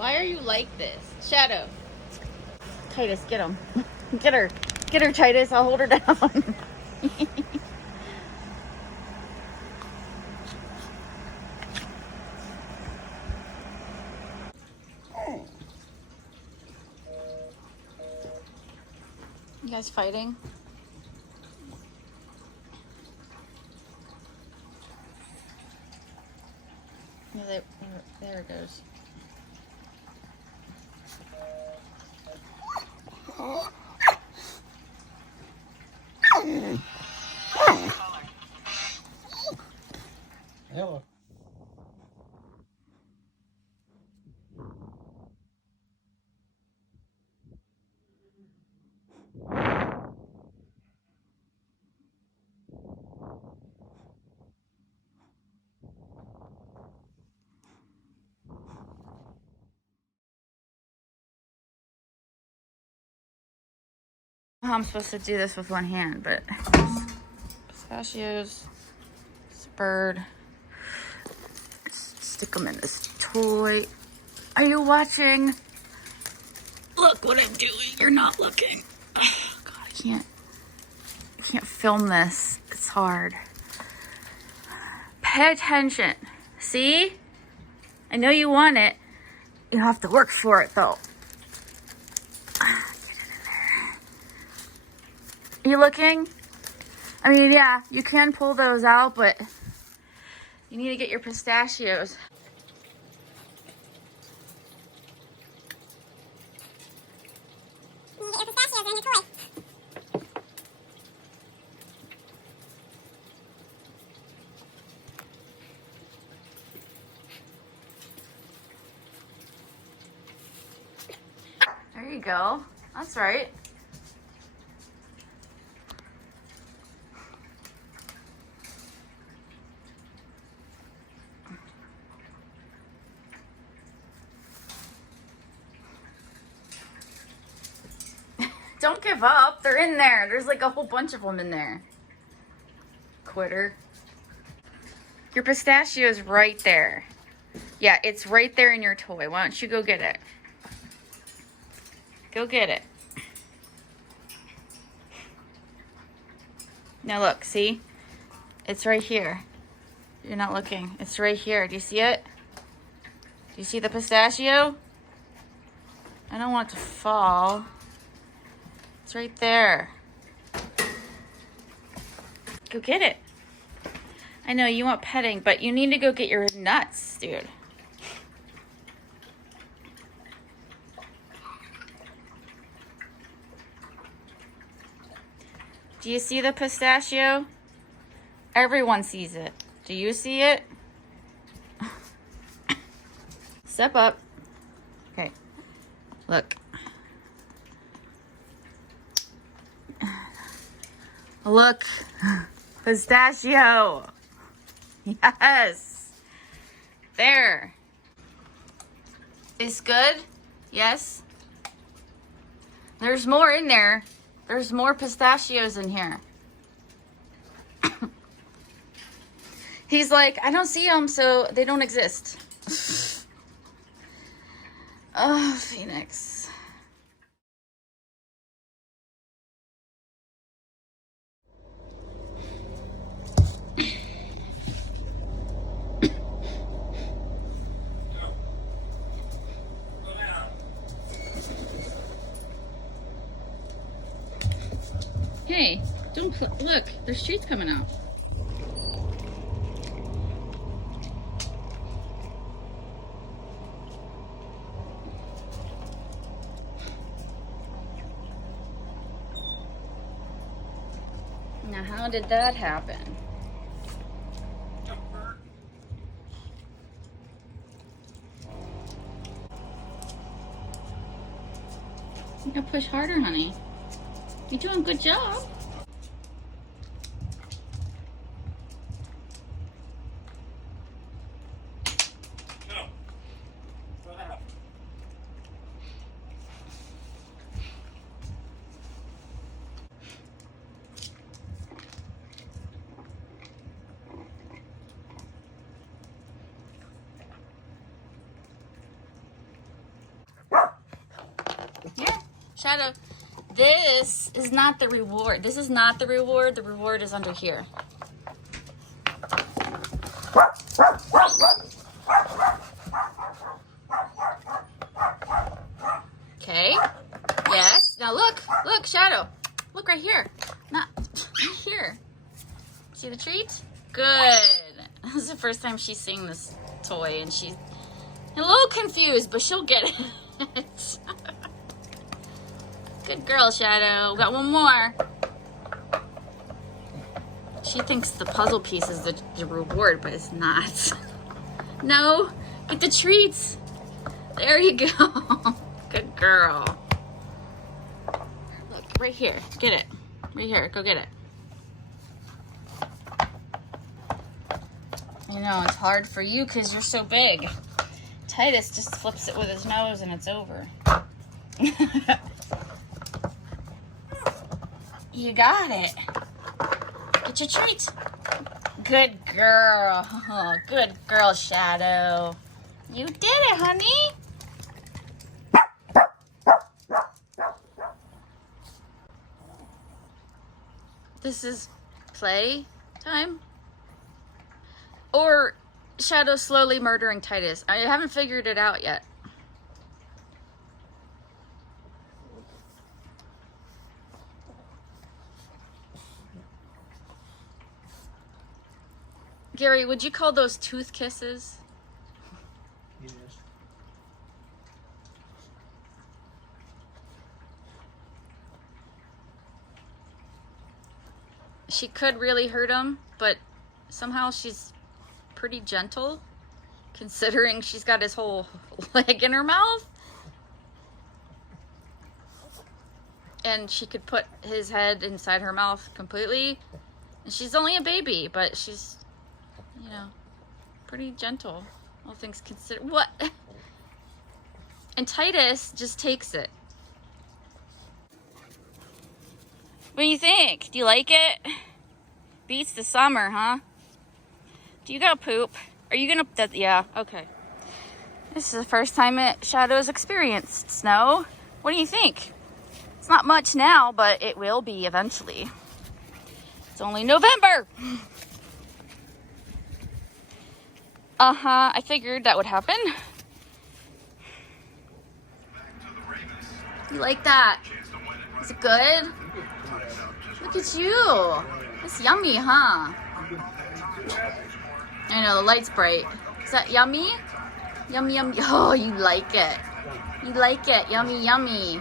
Why are you like this? Shadow. Titus, get him. Get her. Get her, Titus. I'll hold her down. You guys fighting? Yeah, there it goes. Hello. How I'm supposed to do this with one hand, but pistachios, it's a bird. Stick them in this toy. Are you watching? Look what I'm doing. You're not looking. Oh, God, I can't film this. It's hard. Pay attention. See? I know you want it. You have to work for it, though. You looking? I mean, yeah, you can pull those out, but you need to get your pistachios. You need to get your pistachios in your toy. There you go. That's right. Don't give up. They're in there. There's like a whole bunch of them in there. Quitter. Your pistachio is right there. Yeah, it's right there in your toy. Why don't you go get it? Go get it. Now look, see? It's right here. You're not looking. It's right here. Do you see it? Do you see the pistachio? I don't want it to fall. It's right there. Go get it. I know you want petting, but you need to go get your nuts, dude. Do you see the pistachio? Everyone sees it. Do you see it? Step up. Okay. Look. Look. Pistachio. Yes. There. It's good? Yes. There's more in there. There's more pistachios in here. He's like, I don't see them, so they don't exist. Oh, Phoenix. Hey, don't look, there's treats coming out. Now, how did that happen? You gotta push harder, honey. You're doing a good job. Shadow, this is not the reward. This is not the reward. The reward is under here. Okay. Yes. Now look, Shadow. Look right here. Not right here. See the treat? Good. This is the first time she's seeing this toy, and she's a little confused, but she'll get it. Good girl, Shadow. Got one more. She thinks the puzzle piece is the reward, but it's not. No, get the treats. There you go. Good girl. Look, right here. Get it. Right here. Go get it. I know, it's hard for you because you're so big. Titus just flips it with his nose and it's over. You got it. Get your treat. Good girl. Oh, good girl, Shadow. You did it, honey. This is play time. Or Shadow slowly murdering Titus. I haven't figured it out yet. Gary, would you call those tooth kisses? Yes. She could really hurt him, but somehow she's pretty gentle, considering she's got his whole leg in her mouth. And she could put his head inside her mouth completely. And she's only a baby, but she's, you know, pretty gentle, all things considered. What? And Titus just takes it. What do you think? Do you like it? Beats the summer, huh? Do you gotta poop? Are you gonna... yeah, okay. This is the first time Shadow's experienced snow. What do you think? It's not much now, but it will be eventually. It's only November! I figured that would happen. You like that? Is it good? Look at you. It's yummy, huh? I know, the light's bright. Is that yummy? Yummy, yummy. Oh, you like it. You like it. Yummy, yummy.